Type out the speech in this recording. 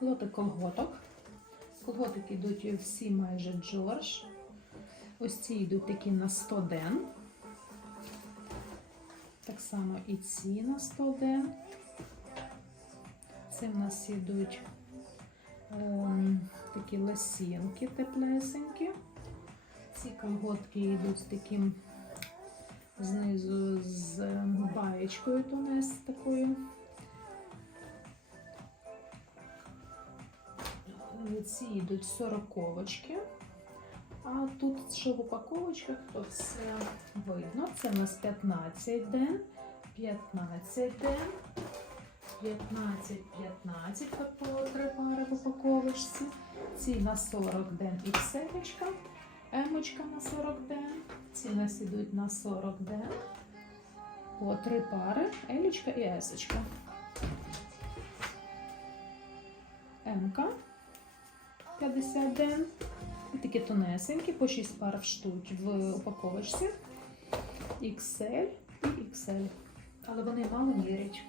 Лоти колготок. Колготики йдуть всі майже Джордж. Ось ці йдуть такі на 100 ден. Так само і ці на 100 ден. Це в нас йдуть ем, такі лосінки теплесенькі. Ці колготки йдуть з таким знизу з ем, баєчкою тунес такою. Ці йдуть сороковочки. А тут, що в упаковочках, то все видно. Це у нас 15 ден, 15 ден, 15, 15 по три пари в упаковочці. Ці на 40 ден і селечка, емочка на 40 ден. Ці нас ідуть на 40 ден. По три пари, елічка і есочка. Емка 50 ден. І такі тонесенькі, по 6 пар штук в упаковочці. XL і XL. Але вони мало мірять.